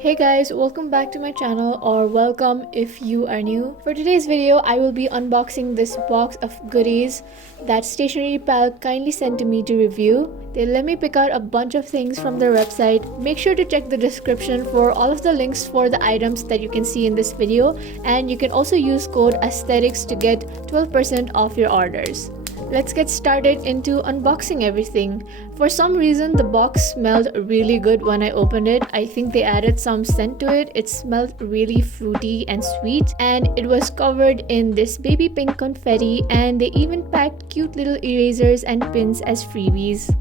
Hey guys, welcome back to my channel, or welcome if you are new. For today's video, I will be unboxing this box of goodies that Stationery pal kindly sent to me to review. They let me pick out a bunch of things from their website. Make sure to check the description for all of the links for the items that you can see in this video, and you can also use code Aasthaetics to get 12% off your orders. Let's get started into unboxing everything. For some reason, the box smelled really good when I opened it. I think they added some scent to it. It smelled really fruity and sweet, and it was covered in this baby pink confetti, and they even packed cute little erasers and pins as freebies.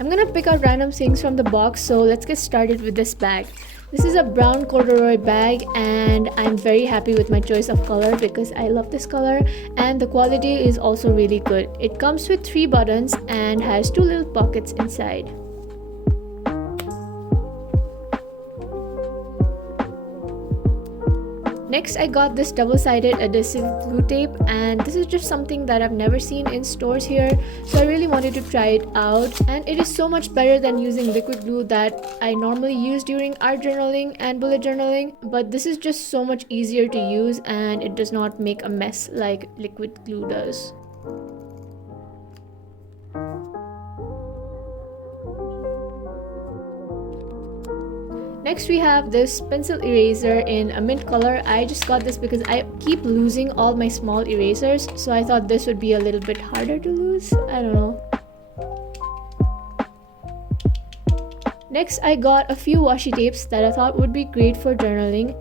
I'm gonna pick out random things from the box, so let's get started with this bag. This is a brown corduroy bag, and I'm very happy with my choice of color because I love this color, and the quality is also really good. It comes with 3 buttons and has 2 little pockets inside. Next, I got this double-sided adhesive glue tape, and this is just something that I've never seen in stores here, so I really wanted to try it out. And it is so much better than using liquid glue that I normally use during art journaling and bullet journaling, but this is just so much easier to use and it does not make a mess like liquid glue does. Next, we have this pencil eraser in a mint color. I just got this because I keep losing all my small erasers, so I thought this would be a little bit harder to lose. I don't know. Next, I got a few washi tapes that I thought would be great for journaling.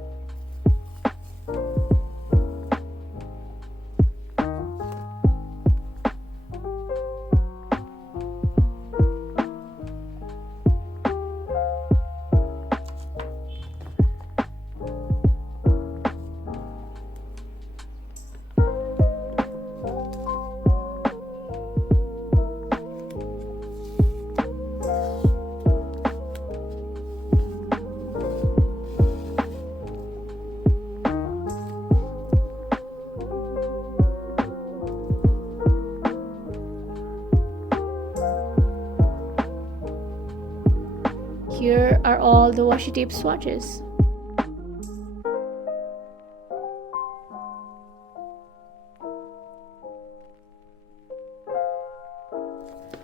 Here are all the washi tape swatches.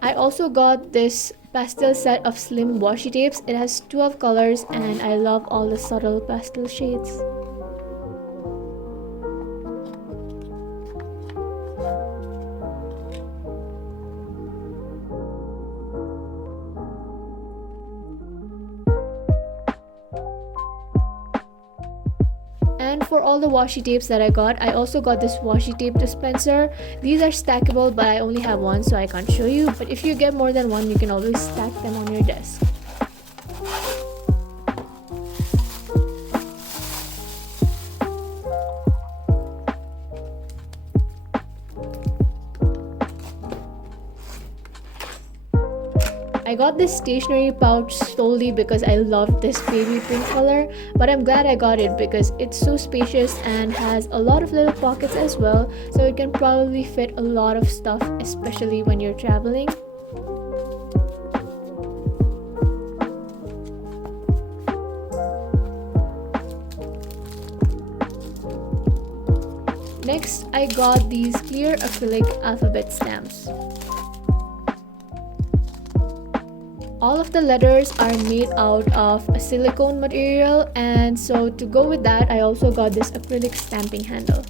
I also got this pastel set of slim washi tapes. It has 12 colors and I love all the subtle pastel shades. And for all the washi tapes that I got, I also got this washi tape dispenser. These are stackable, but I only have one, so I can't show you. But if you get more than one, you can always stack them on your desk. I got this stationery pouch solely because I love this baby pink color, but I'm glad I got it because it's so spacious and has a lot of little pockets as well, so it can probably fit a lot of stuff, especially when you're traveling. Next, I got these clear acrylic alphabet stamps. All of the letters are made out of a silicone material, and so to go with that, I also got this acrylic stamping handle.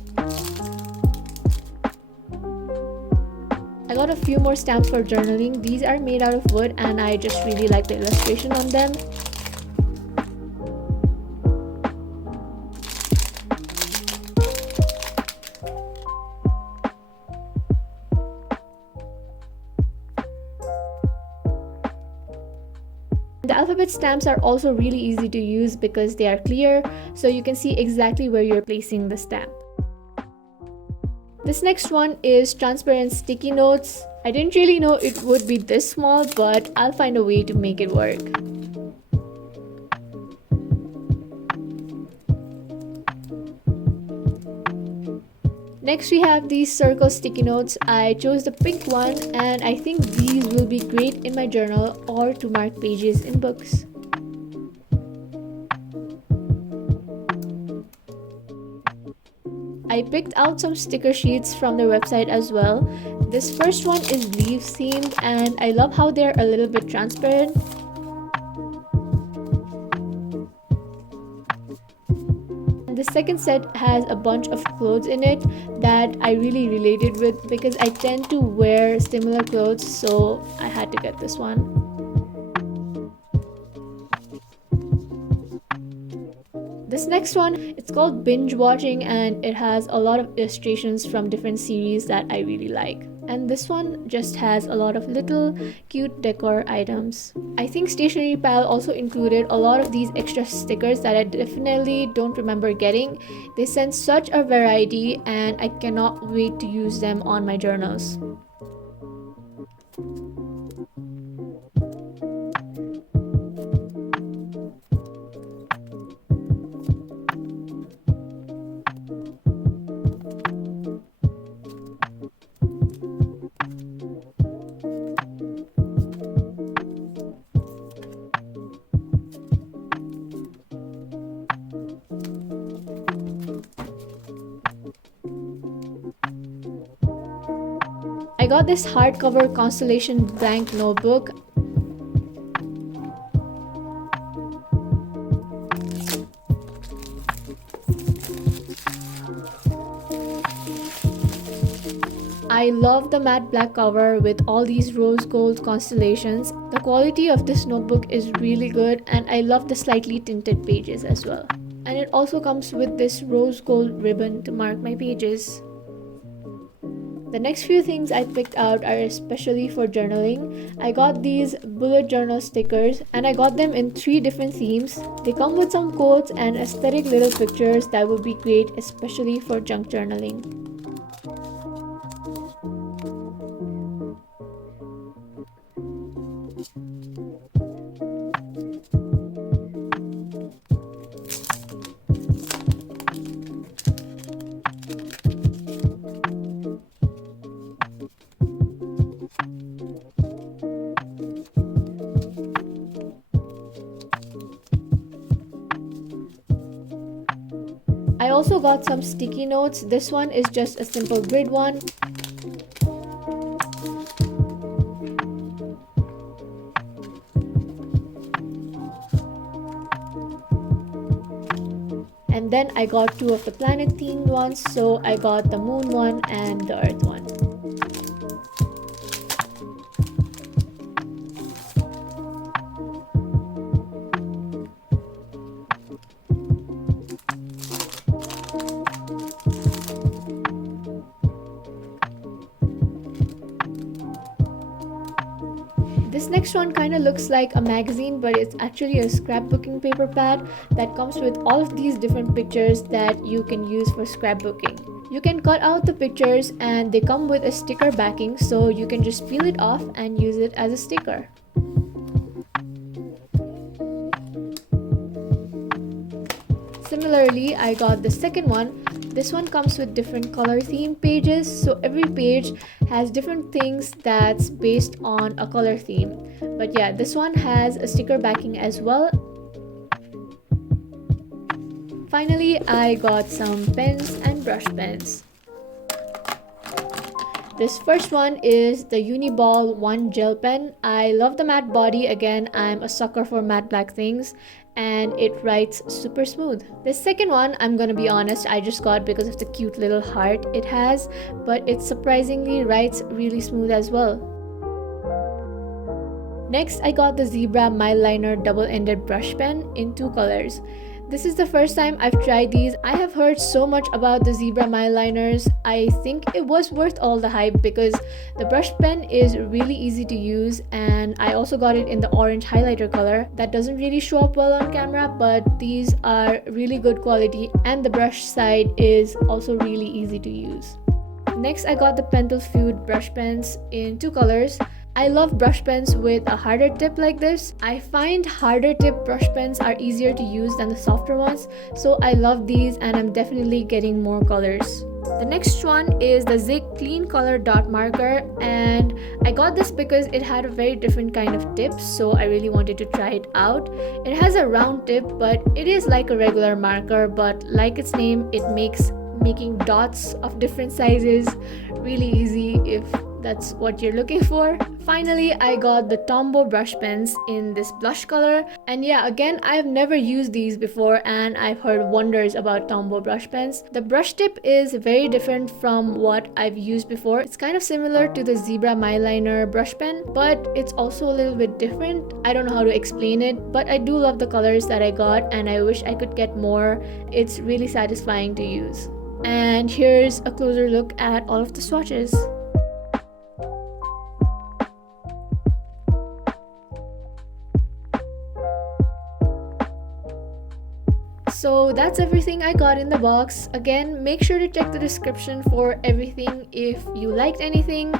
I got a few more stamps for journaling. These are made out of wood and I just really like the illustration on them. The alphabet stamps are also really easy to use because they are clear, so you can see exactly where you're placing the stamp. This next one is transparent sticky notes. I didn't really know it would be this small, but I'll find a way to make it work. Next we have these circle sticky notes. I chose the pink one and I think these will be great in my journal or to mark pages in books. I picked out some sticker sheets from their website as well. This first one is leaves themed and I love how they're a little bit transparent. The second set has a bunch of clothes in it that I really related with because I tend to wear similar clothes, so I had to get this one. This next one, it's called Binge Watching and it has a lot of illustrations from different series that I really like. And this one just has a lot of little cute decor items. I think Stationery Pal also included a lot of these extra stickers that I definitely don't remember getting. They sent such a variety and I cannot wait to use them on my journals. I got this hardcover Constellation blank notebook. I love the matte black cover with all these rose gold constellations. The quality of this notebook is really good and I love the slightly tinted pages as well. And it also comes with this rose gold ribbon to mark my pages. The next few things I picked out are especially for journaling. I got these bullet journal stickers and I got them in 3 different themes. They come with some quotes and aesthetic little pictures that would be great especially for junk journaling. I also got some sticky notes. This one is just a simple grid one. And then I got 2 of the planet themed ones, so I got the moon one and the earth one. This next one kind of looks like a magazine, but it's actually a scrapbooking paper pad that comes with all of these different pictures that you can use for scrapbooking. You can cut out the pictures and they come with a sticker backing, so you can just peel it off and use it as a sticker. Similarly, I got the second one. This one comes with different color themed pages, so every page has different things that's based on a color theme. But yeah, this one has a sticker backing as well. Finally, I got some pens and brush pens. This first one is the Uniball One Gel Pen. I love the matte body. Again, I'm a sucker for matte black things and it writes super smooth. The second one, I'm gonna be honest, I just got because of the cute little heart it has, but it surprisingly writes really smooth as well. Next, I got the Zebra Mileliner double-ended brush pen in 2 colors. This is the first time I've tried these. I have heard so much about the Zebra Mileliners. I think it was worth all the hype because the brush pen is really easy to use, and I also got it in the orange highlighter color. That doesn't really show up well on camera, but these are really good quality and the brush side is also really easy to use. Next, I got the Pentel Feud brush pens in 2 colors. I love brush pens with a harder tip like this. I find harder tip brush pens are easier to use than the softer ones, so I love these and I'm definitely getting more colors. The next one is the Zig Clean Color Dot Marker, and I got this because it had a very different kind of tip, so I really wanted to try it out. It has a round tip, but it is like a regular marker, but like its name, it makes making dots of different sizes really easy if that's what you're looking for. Finally, I got the Tombow brush pens in this blush color, and yeah, again, I've never used these before and I've heard wonders about Tombow brush pens. The brush tip is very different from what I've used before. It's kind of similar to the Zebra Myliner brush pen, but it's also a little bit different. I don't know how to explain it, but I do love the colors that I got and I wish I could get more. It's really satisfying to use. And here's a closer look at all of the swatches. So that's everything I got in the box. Again, make sure to check the description for everything if you liked anything.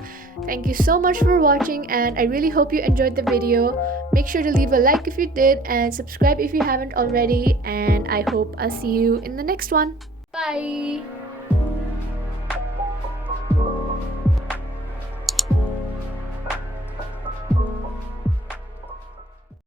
Thank you so much for watching and I really hope you enjoyed the video. Make sure to leave a like if you did and subscribe if you haven't already, and I hope I'll see you in the next one. Bye!